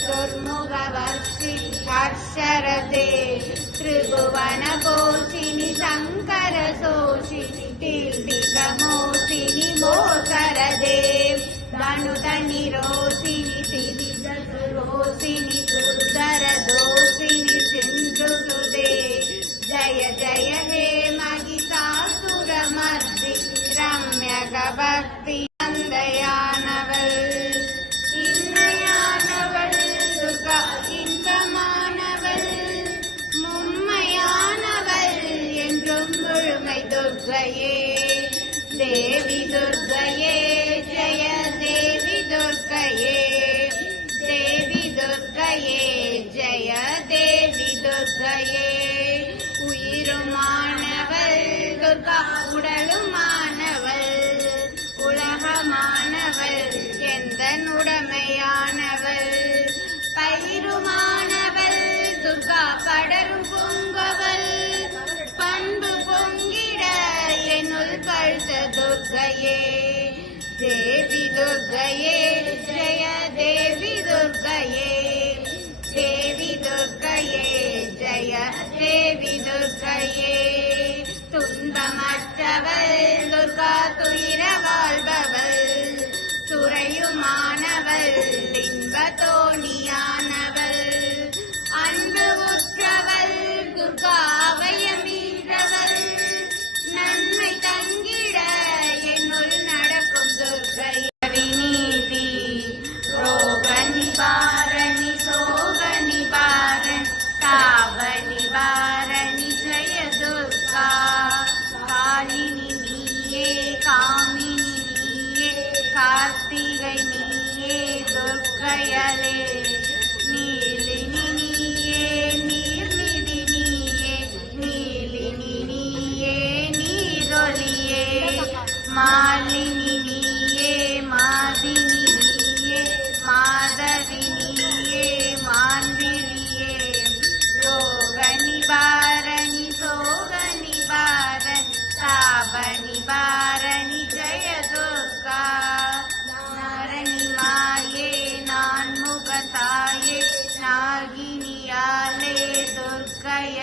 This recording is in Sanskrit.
ದುರ್ಮುಖ ವರ್ಷಿ ಹರ್ಷರತೆ ತ್ರಿಭುವನ ಕೋಶಿನಿ देवि दुर्गये। 在意 मालिनि मादिनि ये माधरिणि मानिये दोगनिवारणि रोनिवारण जय दुर्गा। नारणि माये नानताय नागियाले दुर्गय